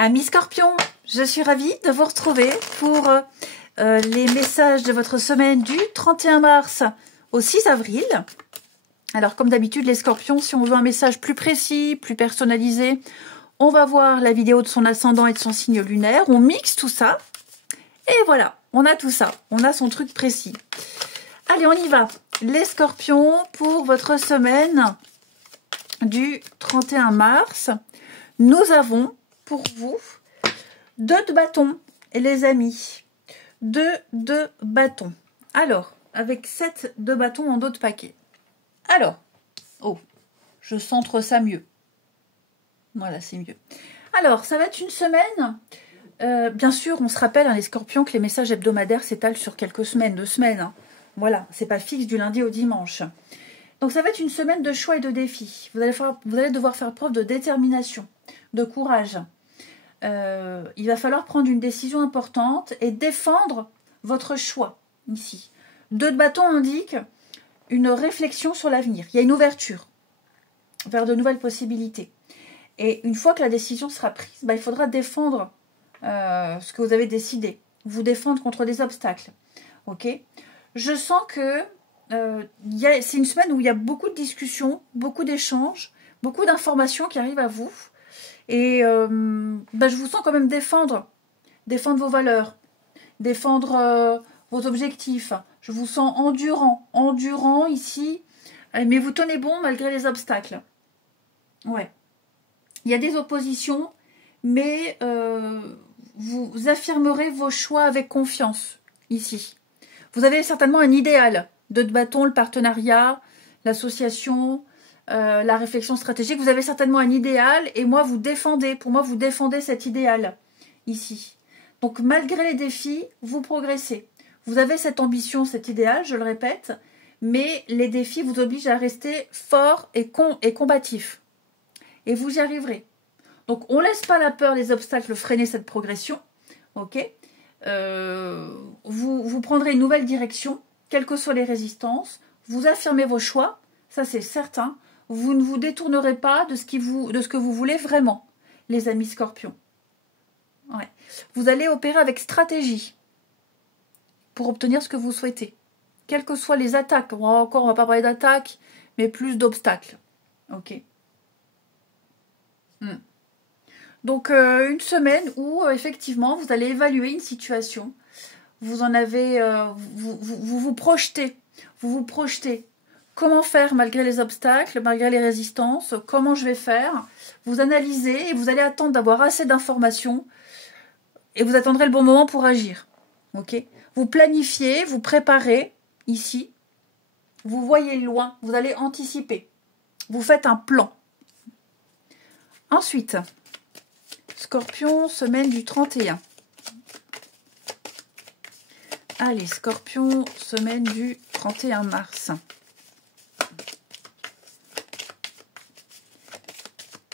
Amis Scorpion, je suis ravie de vous retrouver pour les messages de votre semaine du 31 mars au 6 avril. Alors comme d'habitude les Scorpions, si on veut un message plus précis, plus personnalisé, on va voir la vidéo de son ascendant et de son signe lunaire. On mixe tout ça et voilà, on a tout ça, on a son truc précis. Allez, on y va. Les Scorpions, pour votre semaine du 31 mars, nous avons pour vous 2 de bâton, et les amis. 2 de bâton. Alors, avec 7 de bâton en dos de paquet. Alors, oh, je centre ça mieux. Voilà, c'est mieux. Alors, ça va être une semaine. Bien sûr, on se rappelle, hein, les Scorpions, que les messages hebdomadaires s'étalent sur quelques semaines, 2 semaines. Hein. Voilà, c'est pas fixe du lundi au dimanche. Donc, ça va être une semaine de choix et de défis. Vous allez devoir faire preuve de détermination, de courage. Il va falloir prendre une décision importante et défendre votre choix ici. 2 de bâton indique une réflexion sur l'avenir. Il y a une ouverture vers de nouvelles possibilités. Et une fois que la décision sera prise, bah, il faudra défendre ce que vous avez décidé. Vous défendre contre des obstacles. Ok ? Je sens que c'est une semaine où il y a beaucoup de discussions, beaucoup d'échanges, beaucoup d'informations qui arrivent à vous. Et je vous sens quand même défendre vos valeurs, défendre vos objectifs. Je vous sens endurant ici, mais vous tenez bon malgré les obstacles. Ouais. Il y a des oppositions, mais vous affirmerez vos choix avec confiance ici. Vous avez certainement un idéal. 2 de bâton, le partenariat, l'association, la réflexion stratégique. Vous avez certainement un idéal et moi, pour moi, vous défendez cet idéal ici. Donc, malgré les défis, vous progressez. Vous avez cette ambition, cet idéal, je le répète, mais les défis vous obligent à rester fort et combatif. Et vous y arriverez. Donc, on ne laisse pas la peur, les obstacles freiner cette progression. Ok ? Vous prendrez une nouvelle direction, quelles que soient les résistances. Vous affirmez vos choix, ça c'est certain. Vous ne vous détournerez pas de ce que vous voulez vraiment, les amis Scorpions. Ouais. Vous allez opérer avec stratégie pour obtenir ce que vous souhaitez. Quelles que soient les attaques, on va pas parler d'attaques, mais plus d'obstacles. Ok. Donc, une semaine où, effectivement, vous allez évaluer une situation. Vous en avez... vous projetez. Vous vous projetez. Comment faire malgré les obstacles, malgré les résistances? Comment je vais faire? Vous analysez et vous allez attendre d'avoir assez d'informations. Et vous attendrez le bon moment pour agir. Ok? Vous planifiez, vous préparez, ici. Vous voyez loin. Vous allez anticiper. Vous faites un plan. Ensuite... Scorpion, semaine du 31. Allez, Scorpion, semaine du 31 mars.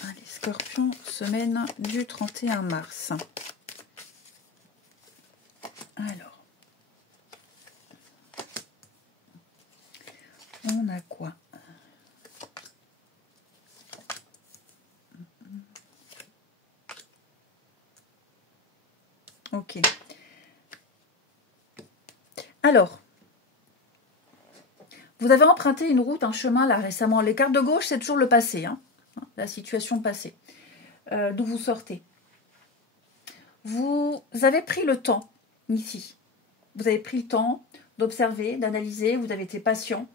Allez, Scorpion, semaine du 31 mars. Alors, on a quoi ? Ok. Alors, vous avez emprunté une route, un chemin là récemment. Les cartes de gauche, c'est toujours le passé, hein, la situation passée, d'où vous sortez. Vous avez pris le temps ici. Vous avez pris le temps d'observer, d'analyser. Vous avez été patient.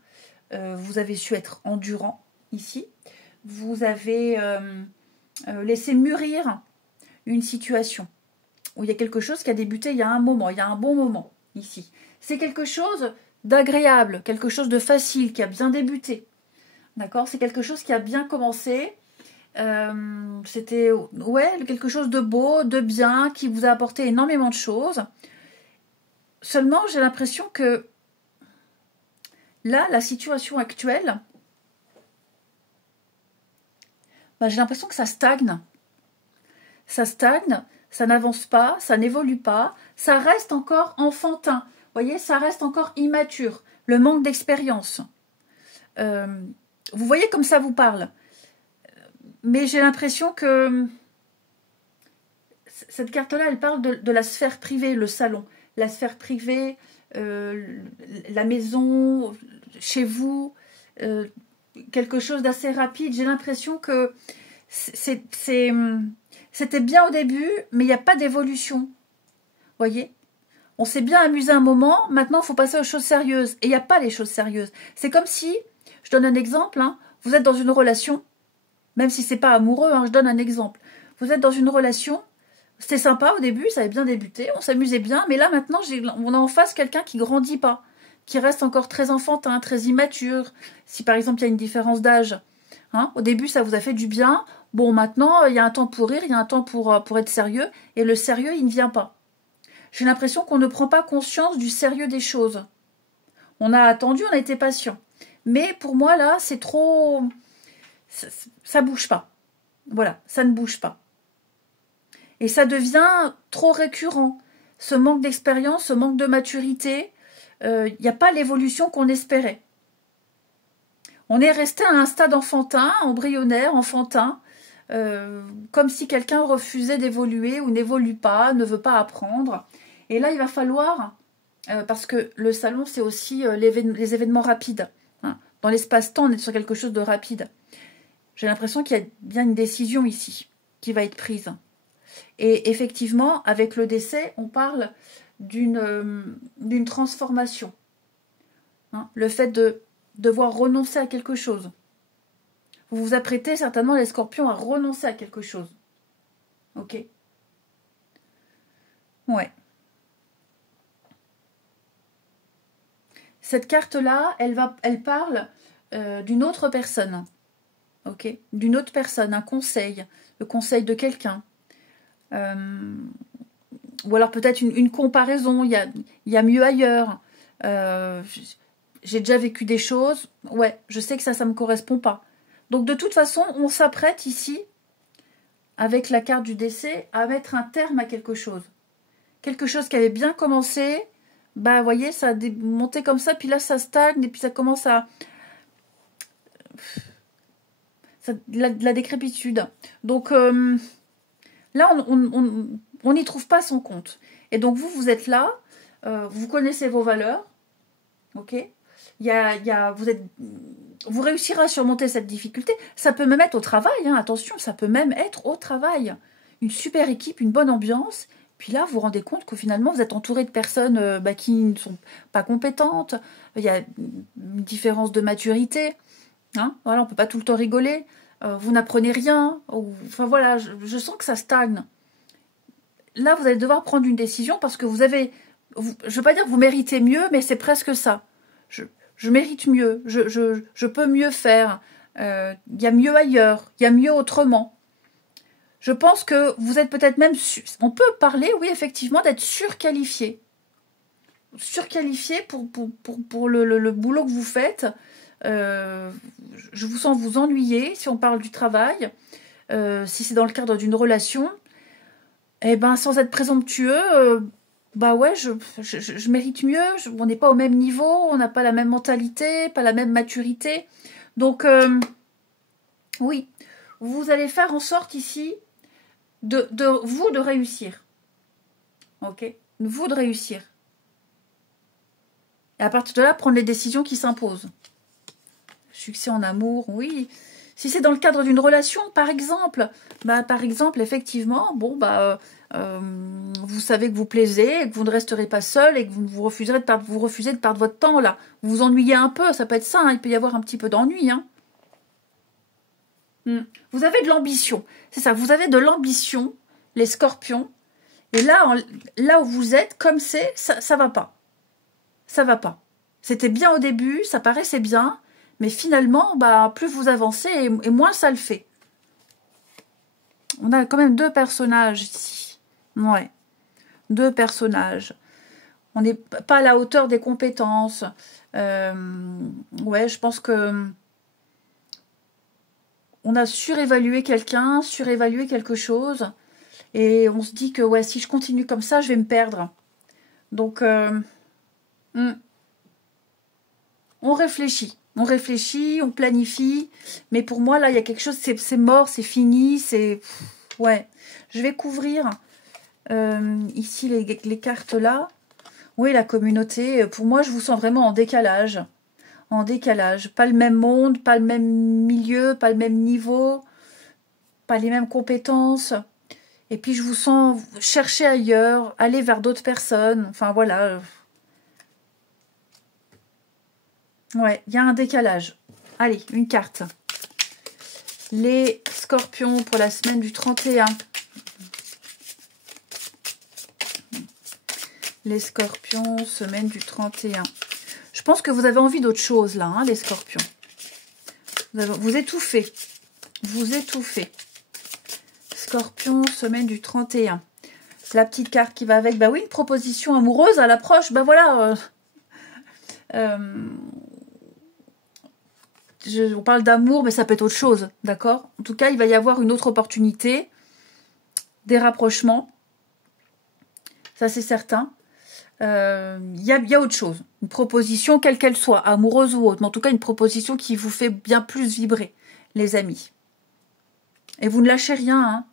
Vous avez su être endurant ici. Vous avez laissé mûrir une situation où il y a quelque chose qui a débuté il y a un moment, il y a un bon moment ici. C'est quelque chose d'agréable, quelque chose de facile, qui a bien débuté. D'accord ? C'est quelque chose qui a bien commencé. C'était quelque chose de beau, de bien, qui vous a apporté énormément de choses. Seulement, j'ai l'impression que là, la situation actuelle, j'ai l'impression que ça stagne. Ça stagne. Ça n'avance pas, ça n'évolue pas, ça reste encore enfantin. Vous voyez, ça reste encore immature. Le manque d'expérience. Vous voyez comme ça vous parle. Mais j'ai l'impression que cette carte-là, elle parle de la sphère privée, le salon. La sphère privée, la maison, chez vous, quelque chose d'assez rapide. J'ai l'impression que c'était bien au début, mais il n'y a pas d'évolution. Voyez? On s'est bien amusé un moment, maintenant il faut passer aux choses sérieuses. Et il n'y a pas les choses sérieuses. C'est comme si, je donne un exemple, hein, vous êtes dans une relation, même si c'est pas amoureux, hein, je donne un exemple. Vous êtes dans une relation, c'était sympa au début, ça avait bien débuté, on s'amusait bien, mais là maintenant, on a en face quelqu'un qui grandit pas, qui reste encore très enfantin, très immature. Si par exemple il y a une différence d'âge, hein, au début ça vous a fait du bien, bon maintenant il y a un temps pour rire, il y a un temps pour être sérieux, et le sérieux il ne vient pas. J'ai l'impression qu'on ne prend pas conscience du sérieux des choses. On a attendu, on a été patient. Mais pour moi là, c'est trop... Ça bouge pas. Voilà, ça ne bouge pas. Et ça devient trop récurrent. Ce manque d'expérience, ce manque de maturité, il n'y a pas l'évolution qu'on espérait. On est resté à un stade enfantin, embryonnaire, enfantin, comme si quelqu'un refusait d'évoluer ou n'évolue pas, ne veut pas apprendre. Et là, il va falloir, parce que le salon, c'est aussi les événements rapides. Hein. Dans l'espace-temps, on est sur quelque chose de rapide. J'ai l'impression qu'il y a bien une décision ici qui va être prise. Et effectivement, avec le décès, on parle d'une transformation. Hein, le fait de devoir renoncer à quelque chose. Vous vous apprêtez certainement, les scorpions, à renoncer à quelque chose. Ok? Ouais. Cette carte-là, elle parle d'une autre personne. Ok? D'une autre personne, un conseil. Le conseil de quelqu'un. Ou alors peut-être une comparaison, il y a mieux ailleurs. J'ai déjà vécu des choses, ouais, je sais que ça me correspond pas. Donc de toute façon, on s'apprête ici, avec la carte du décès, à mettre un terme à quelque chose. Quelque chose qui avait bien commencé, bah vous voyez, ça a monté comme ça, puis là ça stagne, et puis ça commence à... la décrépitude. Donc... là, on n'y trouve pas son compte. Et donc, vous êtes là, vous connaissez vos valeurs, ok? Vous réussirez à surmonter cette difficulté. Ça peut même être au travail, hein, attention, ça peut même être au travail. Une super équipe, une bonne ambiance. Puis là, vous vous rendez compte que finalement, vous êtes entouré de personnes qui ne sont pas compétentes. Il y a une différence de maturité. Hein, voilà, on ne peut pas tout le temps rigoler. Vous n'apprenez rien. Enfin voilà, je sens que ça stagne. Là, vous allez devoir prendre une décision parce que je ne veux pas dire que vous méritez mieux, mais c'est presque ça. Je mérite mieux, je peux mieux faire. Il y a mieux ailleurs, il y a mieux autrement. Je pense que vous êtes peut-être même... On peut parler, oui, effectivement, d'être surqualifié. Surqualifié pour le boulot que vous faites. Je vous sens vous ennuyer si on parle du travail, si c'est dans le cadre d'une relation, eh ben sans être présomptueux, bah ouais, je mérite mieux, on n'est pas au même niveau, on n'a pas la même mentalité, pas la même maturité. Donc oui, vous allez faire en sorte ici de réussir. Ok? Vous de réussir. Et à partir de là, prendre les décisions qui s'imposent. Succès en amour, oui. Si c'est dans le cadre d'une relation, par exemple, effectivement, bon, vous savez que vous plaisez, et que vous ne resterez pas seul, et que vous refusez de perdre votre temps, là. Vous vous ennuyez un peu, ça peut être ça, hein, il peut y avoir un petit peu d'ennui, hein. Vous avez de l'ambition, c'est ça, vous avez de l'ambition, les scorpions, et là, là où vous êtes, comme c'est, ça va pas. Ça va pas. C'était bien au début, ça paraissait bien, mais finalement, plus vous avancez et moins ça le fait. On a quand même deux personnages ici. Ouais. Deux personnages. On n'est pas à la hauteur des compétences. Ouais, je pense que on a surévalué quelqu'un, surévalué quelque chose. Et on se dit que ouais, si je continue comme ça, je vais me perdre. Donc, on réfléchit. On réfléchit, on planifie, mais pour moi, là, il y a quelque chose, c'est mort, c'est fini, c'est... Ouais, je vais couvrir Ici, les cartes là. Oui, la communauté. Pour moi, je vous sens vraiment en décalage. En décalage. Pas le même monde, pas le même milieu, pas le même niveau, pas les mêmes compétences. Et puis, je vous sens chercher ailleurs, aller vers d'autres personnes. Enfin, voilà. Ouais, il y a un décalage. Allez, une carte. Les scorpions pour la semaine du 31. Les scorpions, semaine du 31. Je pense que vous avez envie d'autre chose là, hein, les scorpions. Vous étouffez. Vous étouffez. Scorpion, semaine du 31. La petite carte qui va avec. Bah oui, une proposition amoureuse à l'approche. Bah voilà. On parle d'amour, mais ça peut être autre chose. D'accord? En tout cas, il va y avoir une autre opportunité. Des rapprochements. Ça, c'est certain. Il y a autre chose. Une proposition, quelle qu'elle soit, amoureuse ou autre. Mais en tout cas, une proposition qui vous fait bien plus vibrer, les amis. Et vous ne lâchez rien, hein.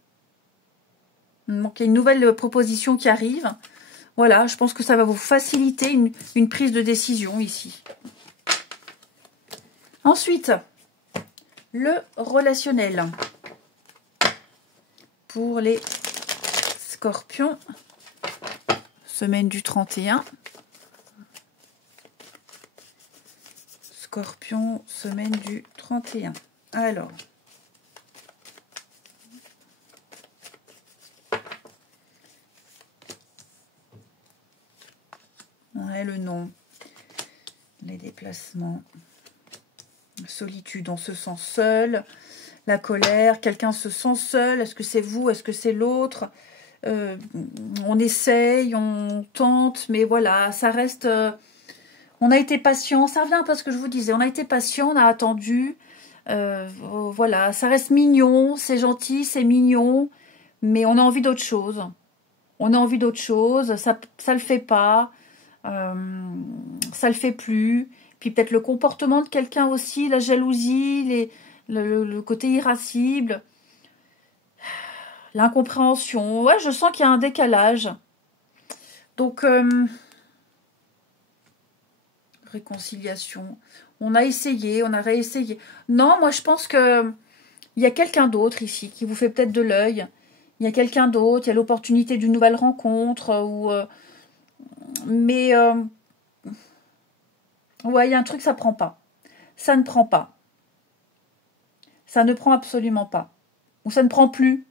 Donc, il y a une nouvelle proposition qui arrive. Voilà, je pense que ça va vous faciliter une prise de décision ici. Ensuite, le relationnel. Pour les scorpions, semaine du 31. Scorpion, semaine du 31. Alors... Ouais, le nom, les déplacements, solitude, on se sent seul, la colère, quelqu'un se sent seul, est-ce que c'est vous, est-ce que c'est l'autre, on essaye, on tente, mais voilà, ça reste, on a été patient, ça revient parce que je vous disais, on a été patient, on a attendu, voilà, ça reste mignon, c'est gentil, c'est mignon, mais on a envie d'autre chose, on a envie d'autre chose, ça le fait pas. Ça le fait plus. Puis peut-être le comportement de quelqu'un aussi, la jalousie, le côté irascible, l'incompréhension. Ouais, je sens qu'il y a un décalage. Donc, réconciliation. On a essayé, on a réessayé. Non, moi je pense que il y a quelqu'un d'autre ici qui vous fait peut-être de l'œil. Il y a quelqu'un d'autre, il y a l'opportunité d'une nouvelle rencontre ou... mais ouais, il y a un truc, ça prend pas. Ça ne prend pas. Ça ne prend absolument pas. Ou ça ne prend plus.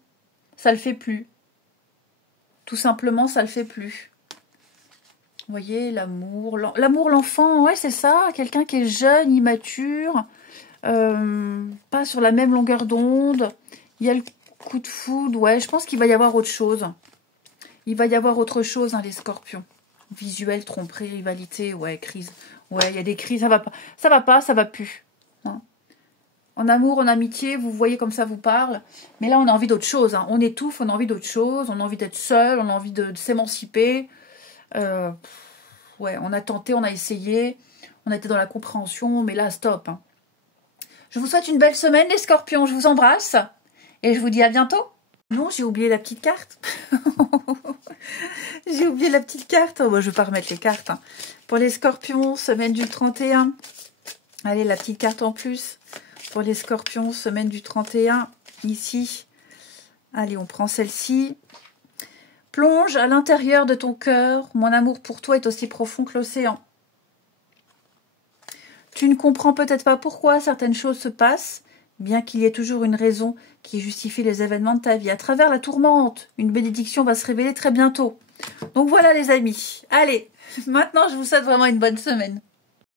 Ça le fait plus. Tout simplement, ça le fait plus. Vous voyez, l'amour, l'enfant, ouais, c'est ça. Quelqu'un qui est jeune, immature, pas sur la même longueur d'onde. Il y a le coup de foudre, ouais, je pense qu'il va y avoir autre chose. Il va y avoir autre chose, hein, les scorpions. Visuel, tromperie, rivalité, ouais, crise. Ouais, il y a des crises, ça va pas, ça va plus. Hein. En amour, en amitié, vous voyez comme ça vous parle. Mais là, on a envie d'autre chose. Hein. On étouffe, on a envie d'autre chose. On a envie d'être seul, on a envie de s'émanciper. Ouais, on a tenté, on a essayé. On a été dans la compréhension, mais là, stop. Hein. Je vous souhaite une belle semaine, les scorpions. Je vous embrasse. Et je vous dis à bientôt. Non, j'ai oublié la petite carte. J'ai oublié la petite carte. Oh, bah, je ne vais pas remettre les cartes. Hein. Pour les scorpions, semaine du 31. Allez, la petite carte en plus. Pour les scorpions, semaine du 31. Ici. Allez, on prend celle-ci. Plonge à l'intérieur de ton cœur. Mon amour pour toi est aussi profond que l'océan. Tu ne comprends peut-être pas pourquoi certaines choses se passent, bien qu'il y ait toujours une raison qui justifie les événements de ta vie. À travers la tourmente, une bénédiction va se révéler très bientôt. Donc voilà les amis. Allez, maintenant je vous souhaite vraiment une bonne semaine.